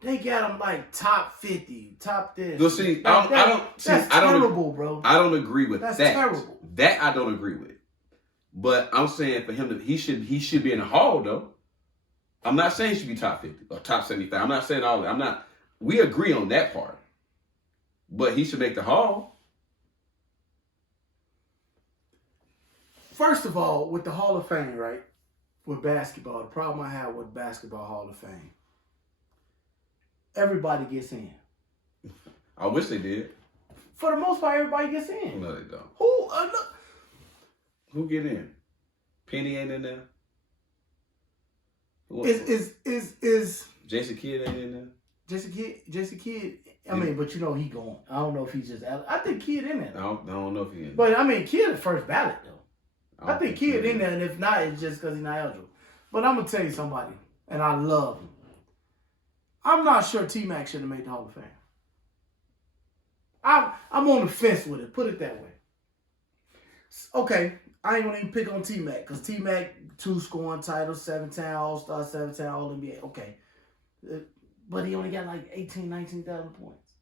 they got him like top 50, top this. Well, see, that's terrible, bro. I don't agree with that. That's terrible. That I don't agree with. But I'm saying for him he should be in the Hall though. I'm not saying he should be top 50 or top 75. I'm not saying all that. We agree on that part. But he should make the Hall. First of all, with the Hall of Fame, right? With basketball, the problem I have with Basketball Hall of Fame, everybody gets in. I wish they did. For the most part, everybody gets in. No, they don't. Who get in? Penny ain't in there. Is Jason Kidd ain't in there? Jason Kidd. I mean, but you know he going. I don't know if he's just. I think Kidd in there. I don't know if he in there. But I mean, Kidd the first ballot though. I think Kidd in there, and if not, it's just because he's not eligible. But I'm gonna tell you somebody, and I love him. I'm not sure T-Mac should have made the Hall of Fame. I'm on the fence with it. Put it that way. Okay, I ain't gonna even pick on T-Mac because T-Mac 2 scoring titles, 7-time All-Star, 7-time All-NBA. Okay, but he only got like 18, 19,000 points.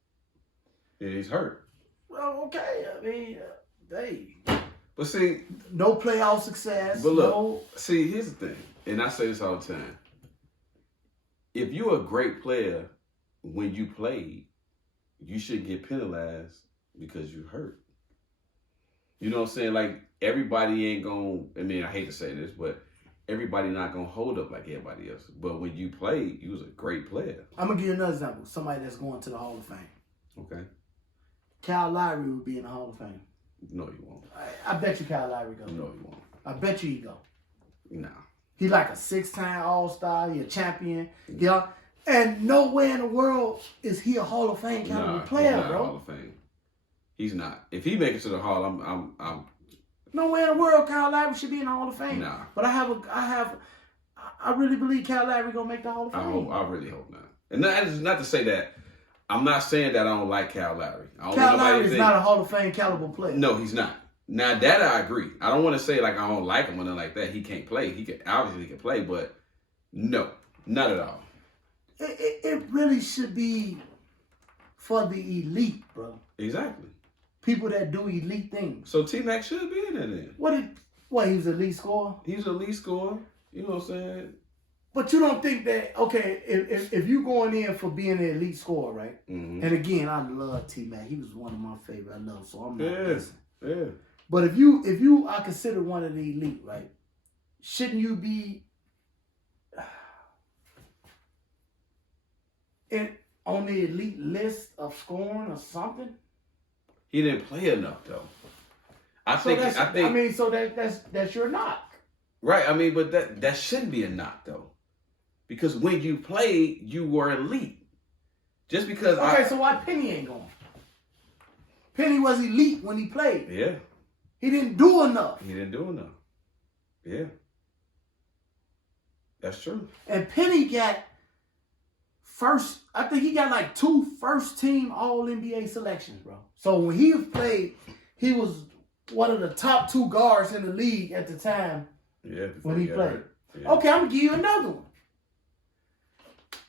Yeah, he's hurt. Well, okay. I mean, But see, no playoff success. But look, see, here's the thing, and I say this all the time. If you're a great player when you played, you shouldn't get penalized because you hurt. You know what I'm saying? Like, everybody ain't going to, I mean, I hate to say this, but everybody not going to hold up like everybody else. But when you played, you was a great player. I'm going to give you another example. Somebody that's going to the Hall of Fame. Okay. Kyle Lowry would be in the Hall of Fame. No, you won't. I bet you Kyle Lowry go. No, you won't. I bet you he go. Nah. He like a 6-time All-Star. He a champion. Yeah. And nowhere in the world is he a Hall of Fame caliber player, he's not bro. Hall of Fame. He's not. If he makes it to the Hall, I'm. Nowhere in the world Kyle Lowry should be in the Hall of Fame. Nah. But I really believe Kyle Lowry gonna make the Hall of Fame. I really hope not. And that is not to say that I'm not saying that I don't like Kyle Lowry. I don't Kyle want nobody Lowry to is think, not a Hall of Fame caliber player. no, he's not. Now that I agree. I don't want to say like I don't like him or nothing like that. He can't play. He can obviously he can play, but no, not at all. It really should be for the elite, bro. Exactly. People that do elite things. So T-Mac should be in there then. He was a elite scorer? He's a lead scorer. You know what I'm saying? But you don't think that, okay, if you going in for being an elite scorer, right? Mm-hmm. And again, I love T-Mac. He was one of my favorite. I love him, so I'm not dissing. Yeah. But if you are considered one of the elite, right? Shouldn't you be on the elite list of scoring or something? He didn't play enough though. I think that's your knock. right. I mean, but that shouldn't be a knock though, because when you played, you were elite. Just because. So why Penny ain't going? Penny was elite when he played. Yeah. He didn't do enough. Yeah. That's true. And Penny got I think he got like 2 first-team All-NBA selections, bro. So when he played, he was one of the top 2 guards in the league at the time. Yeah. When he played. Yeah. Okay, I'm going to give you another one.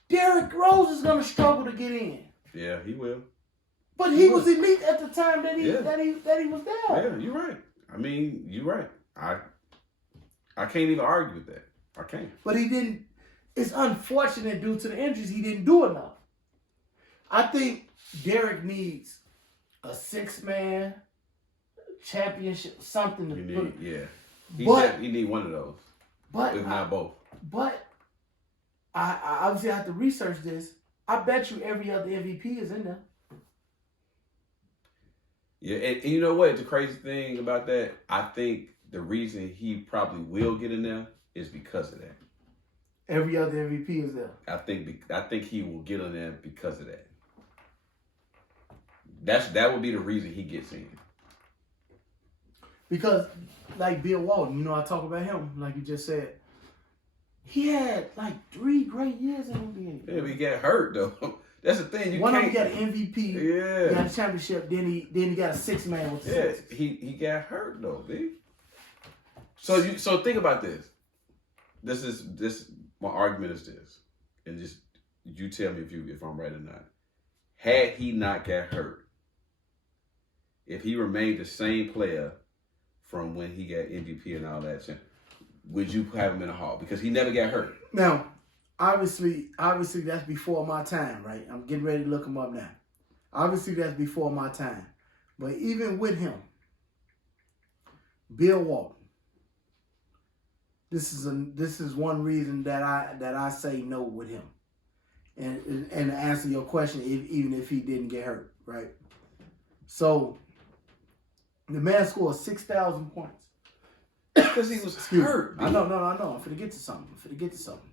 Derrick Rose is going to struggle to get in. Yeah, he will. But he was elite at the time that he was there. Yeah, you're right. I mean, you're right. I can't even argue with that. I can't. But he didn't. It's unfortunate due to the injuries. He didn't do enough. I think Derrick needs a 6-man championship, something to put. Yeah. He need one of those. But if not both. But I obviously have to research this. I bet you every other MVP is in there. Yeah, and you know what? The crazy thing about that, I think the reason he probably will get in there is because of that. Every other MVP is there. I think he will get in there because of that. That would be the reason he gets in. Because, like Bill Walton, I talk about him, like you just said. He had like 3 great years in the NBA. Yeah, but he got hurt though. That's the thing. One of them got an MVP. Yeah. He got a championship. Then he got a 6-man with the Celtics. He got hurt though, B. So think about this. This my argument is this, and just you tell me if I'm right or not. Had he not got hurt, if he remained the same player from when he got MVP and all that, would you have him in the Hall? Because he never got hurt. Now, obviously that's before my time, right? I'm getting ready to look him up now. Obviously that's before my time. But even with him, Bill Walton, this is one reason that I say no with him. And to answer your question, even if he didn't get hurt, right? So the man scored 6,000 points. Because he was hurt. I know. I'm finna get to something.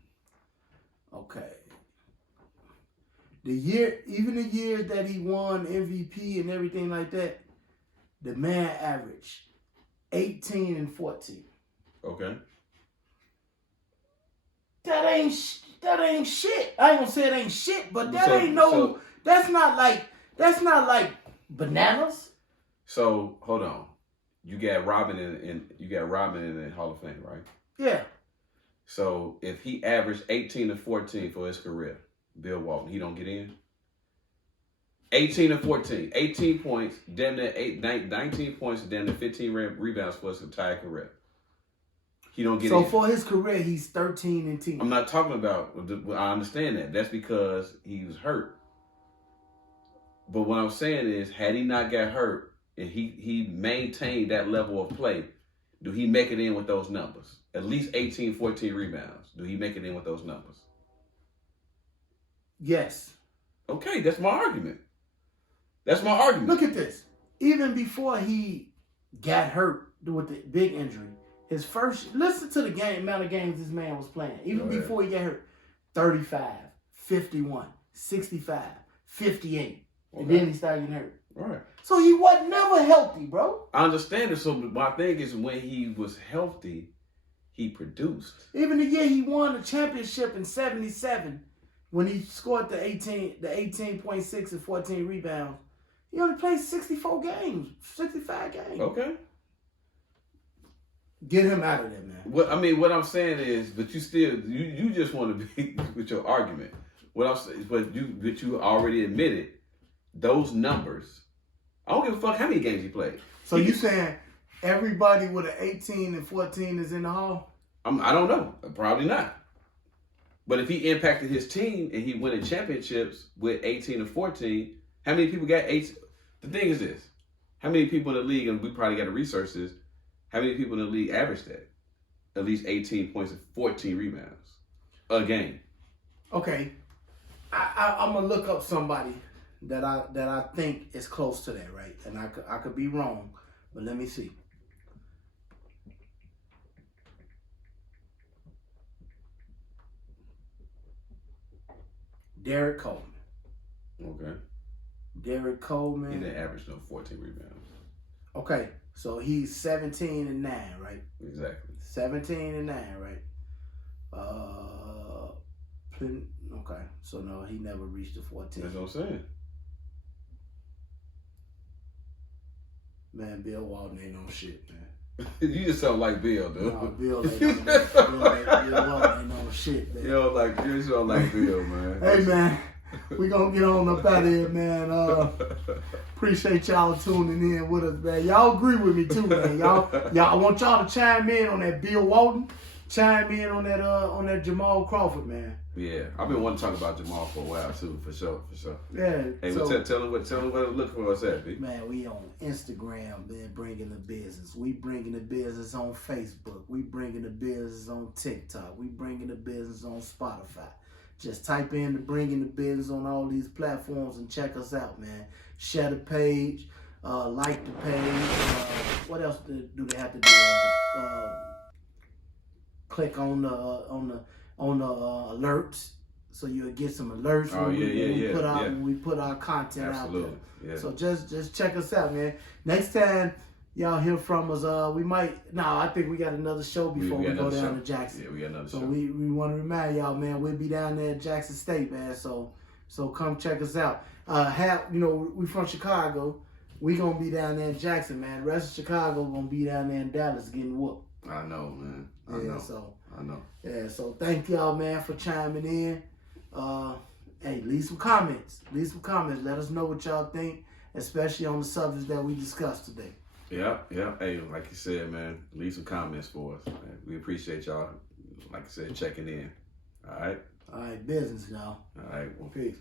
Okay. The year that he won MVP and everything like that, the man averaged 18 and 14. Okay. That ain't shit. I ain't gonna say it ain't shit, but that's not like bananas. So hold on. You got Robin in the Hall of Fame, right? Yeah. So if he averaged 18 and 14 for his career, Bill Walton, he don't get in? 18 and 14. 18 points, damn near 19 points, damn near 15 rebounds for his entire career. He don't get in. So for his career, he's 13 and 10. I'm not talking about, I understand that. That's because he was hurt. But what I'm saying is, had he not got hurt, and he maintained that level of play, do he make it in with those numbers? At least 18, 14 rebounds. Do he make it in with those numbers? Yes. Okay, that's my argument. Look at this. Even before he got hurt with the big injury, listen to the amount of games this man was playing. Even before he got hurt, 35, 51, 65, 58. And then he started getting hurt. All right. So he was never healthy, bro. I understand it. So my thing is, when he was healthy, he produced. Even the year he won the championship in 77, when he scored the 18.6 and 14 rebounds, he only played 65 games. Okay. Get him out of there, man. What I'm saying is, but you still, you just want to be with your argument. What I'm saying is, but you already admitted those numbers. I don't give a fuck how many games he played. So you saying everybody with an 18 and 14 is in the hall? I don't know. Probably not. But if he impacted his team and he winning championships with 18 and 14, how many people got 8? The thing is this. How many people in the league, and we probably got to research this, how many people in the league average that? At least 18 points and 14 rebounds a game. Okay. I'm going to look up somebody that I think is close to that, right? And I could be wrong, but let me see. Derek Coleman. Okay. Derek Coleman. He didn't average no 14 rebounds. Okay, so he's 17 and 9, right? Exactly. 17 and 9, right? Okay, so no, he never reached the 14. That's what I'm saying. Man, Bill Walton ain't no shit, man. You just sound like Bill, dude. No, Bill Walton ain't no shit, man. You sound like Bill, man. Hey, man, we gonna get on up out of here, man. Appreciate y'all tuning in with us, man. Y'all agree with me too, man. Y'all, I want y'all to chime in on that Bill Walton. Chime in on that Jamal Crawford, man. Yeah, I've been wanting to talk about Jamal for a while too, for sure. Yeah. Hey, tell them what to look for us at, B. Man, we on Instagram, man, bringing the business. We bringing the business on Facebook. We bringing the business on TikTok. We bringing the business on Spotify. Just type in the bringing the business on all these platforms and check us out, man. Share the page, like the page. What else do they have to do? Click on the alerts, so you'll get some alerts when we put our content out there. Yeah. So just check us out, man. Next time y'all hear from us, I think we got another show before we go down to Jackson. Yeah, we got another show. So we want to remind y'all, man, we'll be down there at Jackson State, man. So come check us out. We from Chicago. We gonna be down there in Jackson, man. The rest of Chicago gonna be down there in Dallas getting whooped. I know, man. I know. Yeah, so thank y'all, man, for chiming in. Hey, leave some comments. Let us know what y'all think, especially on the subjects that we discussed today. Yeah. Hey, like you said, man, leave some comments for us, man. We appreciate y'all, like I said, checking in. All right? All right, business, y'all. All right, well, peace.